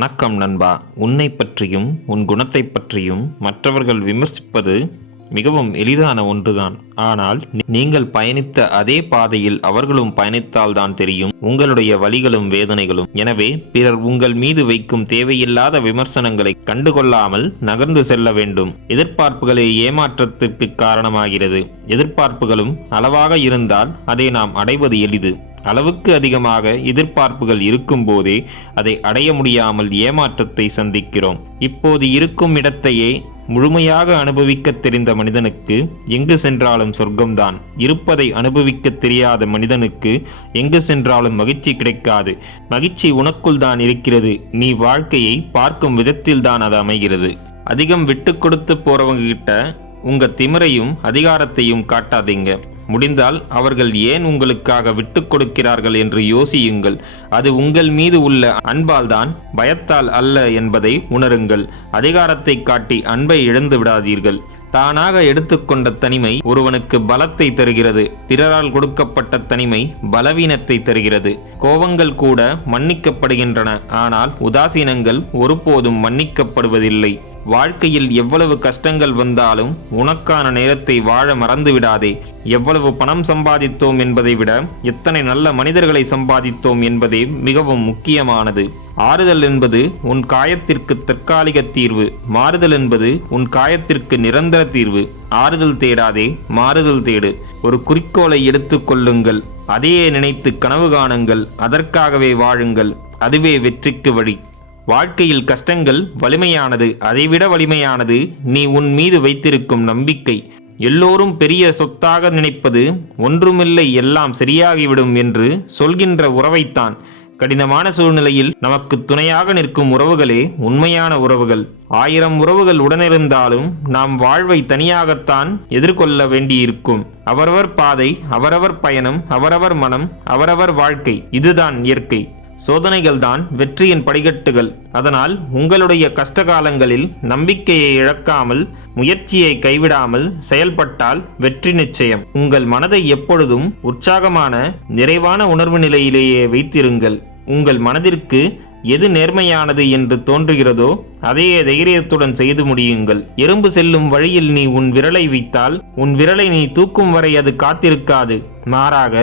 வணக்கம் நண்பா. உன்னை பற்றியும் உன் குணத்தை பற்றியும் மற்றவர்கள் விமர்சிப்பது மிகவும் எளிதான ஒன்றுதான். ஆனால் நீங்கள் பயணித்த அதே பாதையில் அவர்களும் பயணித்தால்தான் தெரியும் உங்களுடைய வழிகளும் வேதனைகளும். எனவே பிறர் உங்கள் மீது வைக்கும் தேவையில்லாத விமர்சனங்களை கண்டுகொள்ளாமல் நகர்ந்து செல்ல வேண்டும். எதிர்பார்ப்புகளே ஏமாற்றத்திற்கு காரணமாகிறது. எதிர்பார்ப்புகளும் அளவாக இருந்தால் அதை நாம் அடைவது எளிது. அளவுக்கு அதிகமாக எதிர்பார்ப்புகள் இருக்கும்போதே அதை அடைய முடியாமல் ஏமாற்றத்தை சந்திக்கிறோம். இப்போது இருக்கும் இடத்தையே முழுமையாக அனுபவிக்க தெரிந்த மனிதனுக்கு எங்கு சென்றாலும் சொர்க்கம்தான். இருப்பதை அனுபவிக்கத் தெரியாத மனிதனுக்கு எங்கு சென்றாலும் மகிழ்ச்சி கிடைக்காது. மகிழ்ச்சி உனக்குள் தான் இருக்கிறது. நீ வாழ்க்கையை பார்க்கும் விதத்தில் தான் அது அமைகிறது. அதிகம் விட்டு கொடுத்து போறவங்க கிட்ட உங்க திமிரையும் அதிகாரத்தையும் காட்டாதீங்க. முடிந்தால் அவர்கள் ஏன் உங்களுக்காக விட்டு கொடுக்கிறார்கள் என்று யோசியுங்கள். அது உங்கள் மீது உள்ள அன்பால்தான் பயத்தால் அல்ல என்பதை உணருங்கள். அதிகாரத்தை காட்டி அன்பை இழந்து விடாதீர்கள். தானாக எடுத்துக்கொண்ட தனிமை ஒருவனுக்கு பலத்தை தருகிறது. பிறரால் கொடுக்கப்பட்ட தனிமை பலவீனத்தை தருகிறது. கோபங்கள் கூட மன்னிக்கப்படுகின்றன. ஆனால் உதாசீனங்கள் ஒருபோதும் மன்னிக்கப்படுவதில்லை. வாழ்க்கையில் எவ்வளவு கஷ்டங்கள் வந்தாலும் உனக்கான நேரத்தை வாழ மறந்து விடாதே எவ்வளவு பணம் சம்பாதித்தோம் என்பதை விட எத்தனை நல்ல மனிதர்களை சம்பாதித்தோம் என்பதே மிகவும் முக்கியமானது. ஆறுதல் என்பது உன் காயத்திற்கு தற்காலிக தீர்வு மாறுதல் என்பது உன் காயத்திற்கு நிரந்தர தீர்வு. ஆறுதல் தேடாதே மாறுதல் தேடு. ஒரு குறிக்கோளை எடுத்துக்கொள்ளுங்கள் அதையே நினைத்து கனவு காணுங்கள் அதற்காகவே வாழுங்கள் அதுவே வெற்றிக்கு வழி. வாழ்க்கையில் கஷ்டங்கள் வலிமையானது அதைவிட வலிமையானது நீ உன் மீது வைத்திருக்கும் நம்பிக்கை. எல்லோரும் பெரிய சொத்தாக நினைப்பது ஒன்றுமில்லை எல்லாம் சரியாகிவிடும் என்று சொல்கின்ற உறவைத்தான். கடினமான சூழ்நிலையில் நமக்கு துணையாக நிற்கும் உறவுகளே உண்மையான உறவுகள். ஆயிரம் உறவுகள் உடனிருந்தாலும் நாம் வாழ்வை தனியாகத்தான் எதிர்கொள்ள வேண்டியிருக்கும். அவரவர் பாதை அவரவர் பயணம் அவரவர் மனம் அவரவர் வாழ்க்கை இதுதான் இயற்கை. சோதனைகள் தான் வெற்றியின் படிகட்டுகள் அதனால் உங்களுடைய கஷ்டகாலங்களில் நம்பிக்கையை இழக்காமல் முயற்சியை கைவிடாமல் செயல்பட்டால் வெற்றி நிச்சயம். உங்கள் மனதை எப்பொழுதும் உற்சாகமான நிறைவான உணர்வு நிலையிலேயே வைத்திருங்கள். உங்கள் மனதிற்கு எது நேர்மையானது என்று தோன்றுகிறதோ அதையே தைரியத்துடன் செய்து முடியுங்கள். எறும்பு செல்லும் வழியில் நீ உன் விரலை வைத்தால் உன் விரலை நீ தூக்கும் வரை அது காத்திருக்காது. மாறாக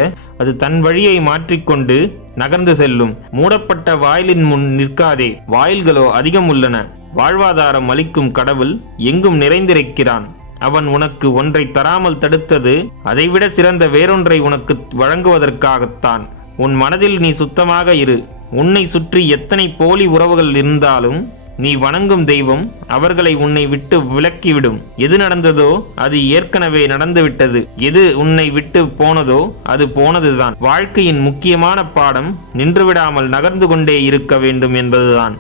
அது தன் வழியை மாற்றிக்கொண்டு நகர்ந்து செல்லும். மூடப்பட்ட வாயிலின் முன் நிற்காதே வாயில்களோ அதிகம் உள்ளன வாழ்வாதாரம் அளிக்கும் கடவுள் எங்கும் நிறைந்திருக்கிறான். அவன் உனக்கு ஒன்றை தராமல் தடுத்தது அதைவிட சிறந்த வேறொன்றை உனக்கு வழங்குவதற்காகத்தான். உன் மனதில் நீ சுத்தமாக இரு. உன்னை சுற்றி எத்தனை போலி உறவுகள் இருந்தாலும் நீ வணங்கும் தெய்வம் அவர்களை உன்னை விட்டு விலக்கிவிடும். எது நடந்ததோ அது ஏற்கனவே நடந்துவிட்டது. எது உன்னை விட்டு போனதோ அது போனதுதான். வாழ்க்கையின் முக்கியமான பாடம் நின்றுவிடாமல் நகர்ந்து கொண்டே இருக்க வேண்டும் என்பதுதான்.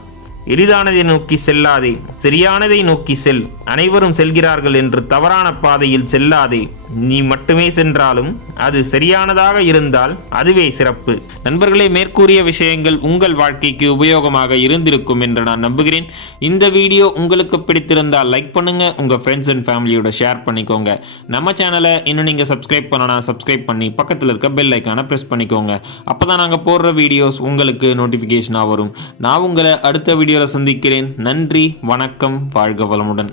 எளிதானதை நோக்கி செல்லாதே சரியானதை நோக்கி செல். அனைவரும் செல்கிறார்கள் என்று தவறான பாதையில் செல்லாதே. நீ மட்டுமே சென்றாலும் அது சரியானதாக இருந்தால் அதுவே சிறப்பு. நண்பர்களே மேற்கூறிய விஷயங்கள் உங்கள் வாழ்க்கைக்கு உபயோகமாக இருந்திருக்கும் என்று நான் நம்புகிறேன். இந்த வீடியோ உங்களுக்கு பிடித்திருந்தால் லைக் பண்ணுங்க உங்க ஃப்ரெண்ட்ஸ் அண்ட் ஃபேமிலியோட ஷேர் பண்ணிக்கோங்க. நம்ம சேனலை இன்னும் நீங்க சப்ஸ்கிரைப் பண்ணனா சப்ஸ்கிரைப் பண்ணி பக்கத்தில் இருக்க பெல் ஐக்கானை ப்ரெஸ் பண்ணிக்கோங்க. அப்பதான் நாங்க போடுற வீடியோஸ் உங்களுக்கு நோட்டிஃபிகேஷனாக வரும். நான் உங்களை அடுத்த வீடியோவில் சந்திக்கிறேன். நன்றி வணக்கம் வாழ்க வளமுடன்.